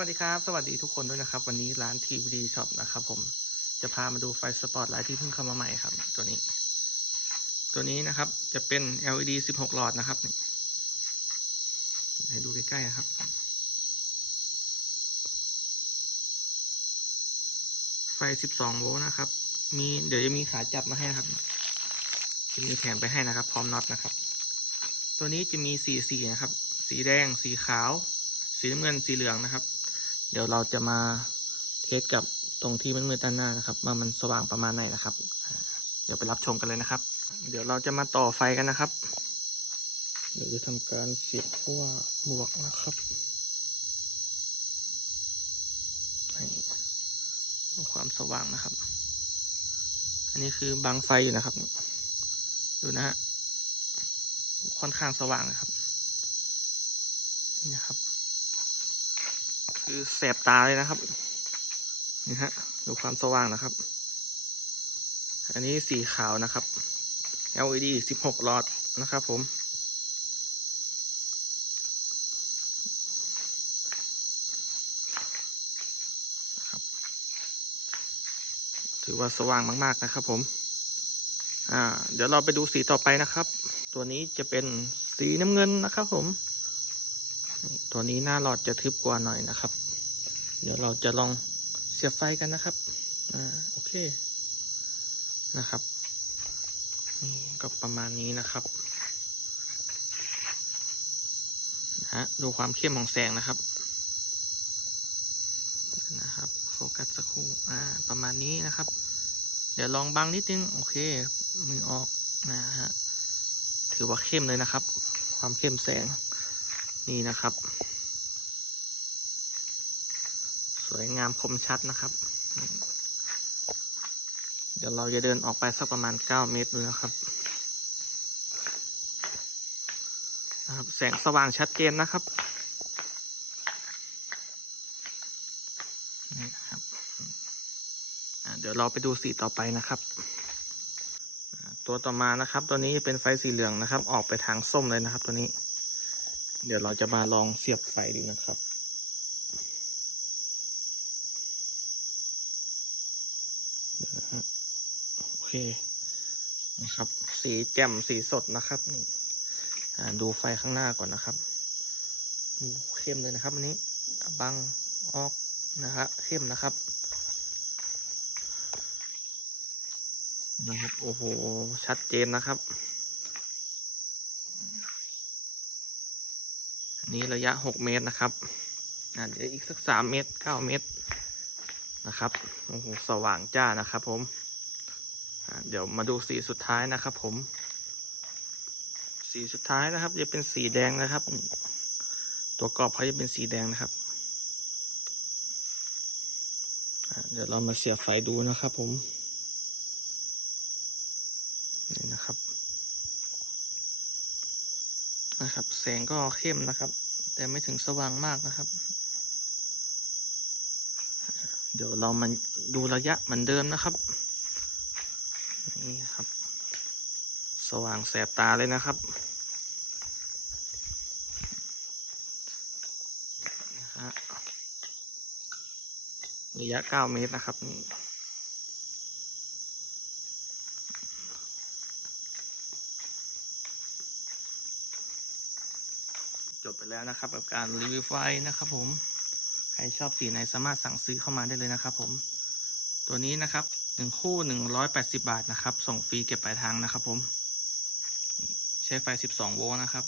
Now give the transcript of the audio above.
สวัสดีครับ สวัสดีทุกคนด้วยนะครับ วันนี้ร้าน TVD Shop นะครับผมจะพามาดูไฟสปอตไลท์ที่เพิ่งเข้ามาใหม่ครับ ตัวนี้ ตัวนี้นะครับจะเป็น LED 16 หลอดนะครับนี่ให้ดูใกล้ๆนะครับ ไฟ 12 โวลต์นะครับ มีเดี๋ยวจะมีขาจับมาให้นะครับ จะมีแถมไปให้นะครับ พร้อมน็อตนะครับ ตัวนี้จะมีสีสีนะครับ สีแดง สีขาว สีน้ำเงินสีเหลืองนะครับ เดี๋ยวเราจะมาเทสกับตรงที่มันมืดด้านหน้านะครับว่ามันสว่างประมาณไหนนะครับอ่าเดี๋ยวไปรับชมกันเลยนะครับ เดี๋ยวเราจะมาต่อไฟกันนะครับ เดี๋ยวจะทำการเสียบขั้วบวกนะครับให้ดูความสว่างนะครับ อันนี้คือบังไฟอยู่นะครับ ดูนะฮะ ค่อนข้างสว่างนะครับ นี่นะครับ คือแสบตาเลยนะครับ นี่ฮะ ดูความสว่างนะครับ อันนี้สีขาวนะครับ LED 16 หลอดนะครับผม ถือว่าสว่างมาก ๆ นะครับผม อ่า เดี๋ยวเราไปดูสีต่อไปนะครับ ตัวนี้จะเป็นสีน้ำเงินนะครับผม ตัวนี้หน้าหลอดจะทึบกว่าหน่อยนะครับ เดี๋ยวเราจะลองเสียบไฟกันนะครับ อ่า โอเค นะครับนี่ก็ประมาณนี้นะครับนะฮะ ดูความเข้มของแสงนะครับ นะครับ โฟกัสสักครู่ อ่า ประมาณนี้นะครับ เดี๋ยวลองบังนิดนึง โอเค มือออก นะฮะ ถือว่าเข้มเลยนะครับ ความเข้มแสง นี่นะครับ สวยงามคมชัดนะครับ เดี๋ยวเราจะเดินออกไปสักประมาณ 9 เมตรดูนะครับนะครับ แสงสว่างชัดเจนนะครับนี่นะครับเดี๋ยวเราไปดูสีต่อไปนะครับตัวต่อมานะครับ ตัวนี้จะเป็นไฟสีเหลืองนะครับ ออกไปทางส้มเลยนะครับ ตัวนี้ เดี๋ยวเราจะมาลองเสียบไฟดูนะครับเดี๋ยวนะฮะโอเค นะครับ สีแจ่มสีสดนะครับนี่ดูไฟข้างหน้าก่อนนะครับ เข้มเลยนะครับอันนี้บังออกนะฮะเข้มนะครับนะครับ โอ้โห ชัดเจนนะครับ นี้ระยะหกเมตรนะครับอ่าเดี๋ยวอีกสักสามเมตรเก้าเมตรนะครับโอ้โหสว่างจ้านะครับผมอ่าเดี๋ยวมาดูสีสุดท้ายนะครับผม สีสุดท้ายนะครับ จะเป็นสีแดงนะครับ ตัวกรอบเขาจะเป็นสีแดงนะครับอ่าเดี๋ยวเรามาเสียบไฟดูนะครับผม นี่นะครับ นะครับ แสงก็เข้มนะครับ แต่ไม่ถึงสว่างมากนะครับ เดี๋ยวเรามาดูระยะเหมือนเดิมนะครับ นี่ครับ สว่างแสบตาเลยนะครับนะฮะระยะ 9 เมตรนะครับนี่ จบไปแล้วนะครับ กับการรีวิวไฟนะครับผมใครชอบสีไหนสามารถสั่งซื้อเข้ามาได้เลยนะครับ ผม ตัวนี้นะครับหนึ่งคู่หนึ่งร้อยแปดสิบาทนะครับ ส่งฟรีเก็บปลายทางนะครับ ผม ใช้ไฟสิบสองโวลต์นะครับ